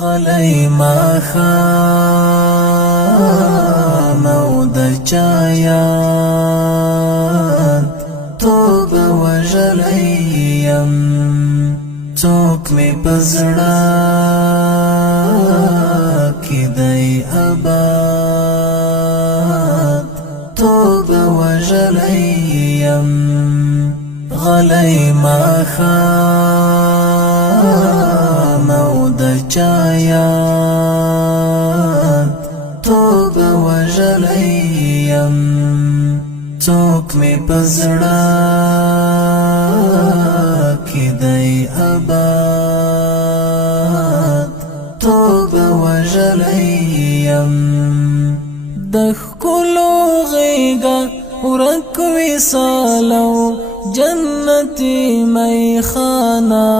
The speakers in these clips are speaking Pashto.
غلی ماښام او د چایان توبه وژلی یم څوک مې په زړه کې دی آباد توبه وژلی یم غلی ماښام او د چایان توبه وژلی یم څوک مې په زړه کې دی آباد توبه وژلی یم د ښکلو غېږه ورک وصال او جنتي میخانه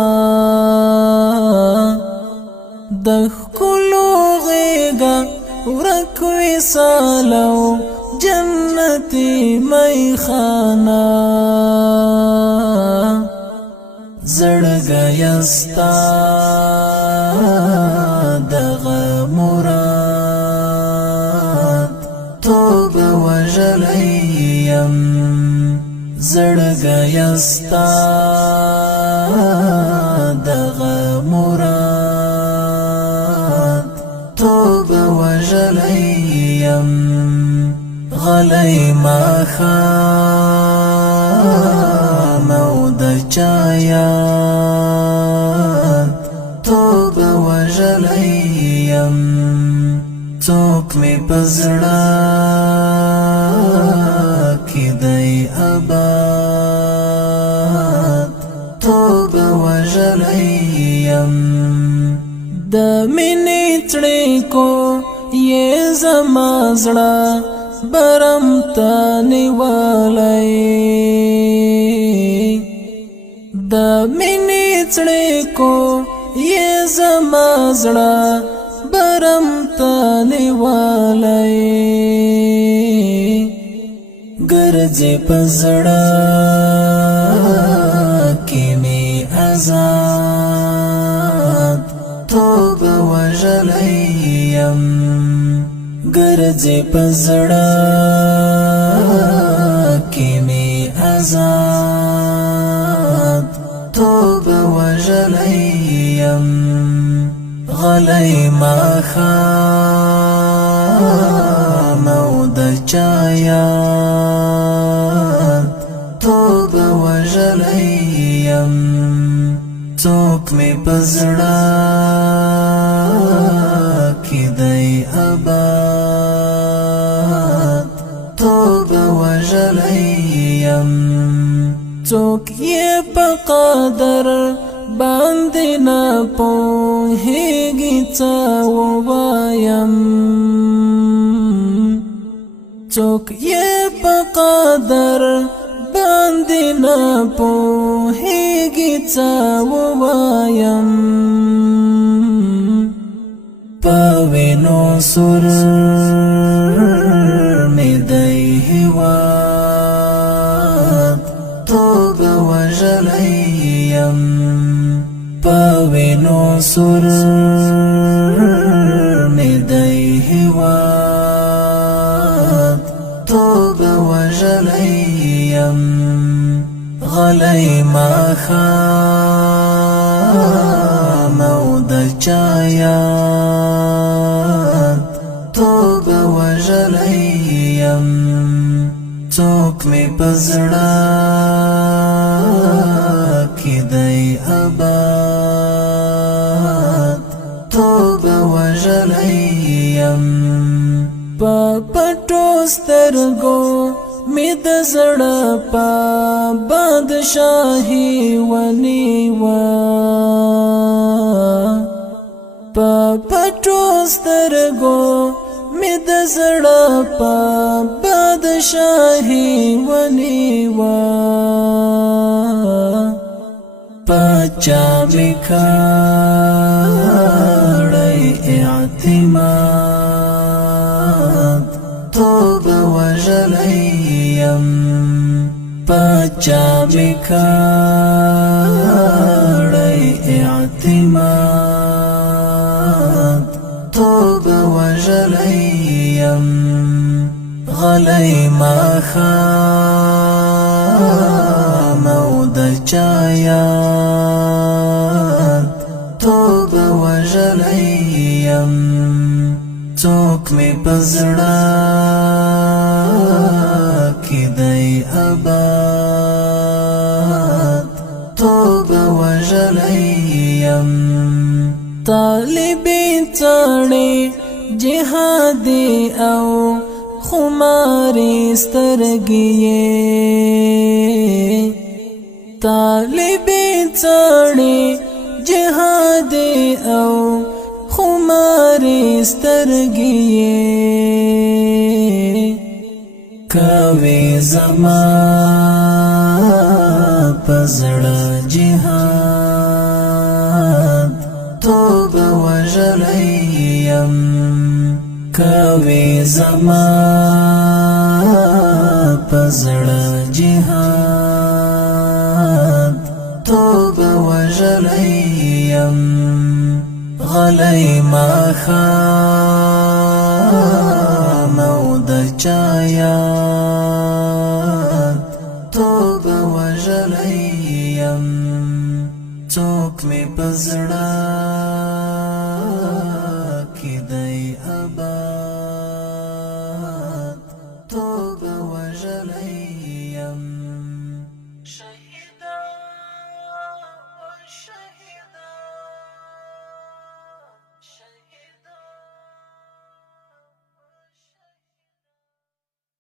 د ښکلو غېږه ورک وصال او جنتي میخانه زړګی ستا دغه مراد توبه وژلی یم زړګی ستا دغه مراد توبه وژلی یم غلی ماښام او د چایان توبه وژلی یم څوک مې په زړه کې دی آباد توبه وژلی یم د مینې څړیکو یې زما زړه برم ته نیولی د مینې څړیکو یې زما زړه برم ته نیولی ګرځې په زړه کې مې آزاد توبه وژلی یم ګرځې په زړه کې مې آزاد توبه وژلی یم غلی ماښام او د چایان توبه وژلی یم څوک مې په زړه کې دی آباد توبه وژلی یم څوک یې په قدر باندې نه پوهیږي څه ووایم څوک یې په قدر باندې نه پوهیږي څه ووایم په وینو سور مې دی هېواد توبه وژلی یم په وینو سور مې دی هېواد توبه وژلی یم غلی ماښام او د چایان توبه وژلی یم څوک مې په زړه کې دی آباد توبه وژلی یم په پټو سترګو مې د زړه په بادشاهي ونیوه په پټو سترګو مې د زړه په بادشاهي ونیوه پچا مې کړی اعتماد توبه وژلی یم پچا مې کړی اعتماد توبه وژلیم غلی ماښام او د چا یاد توبه وژلیم څوک مې په زړه کې دی آباد توبه وژلیم طالبې څڼې جهادي او خمارې سترګې طالبې څڼې جهادي او خمارې سترګې کوي زما په زړه جهاد توبه وژلیم کوي زما په زړه جهاد توبه وژلیم غلی ماښام او د چا یاد توبه وژلیم څوک مې په زړه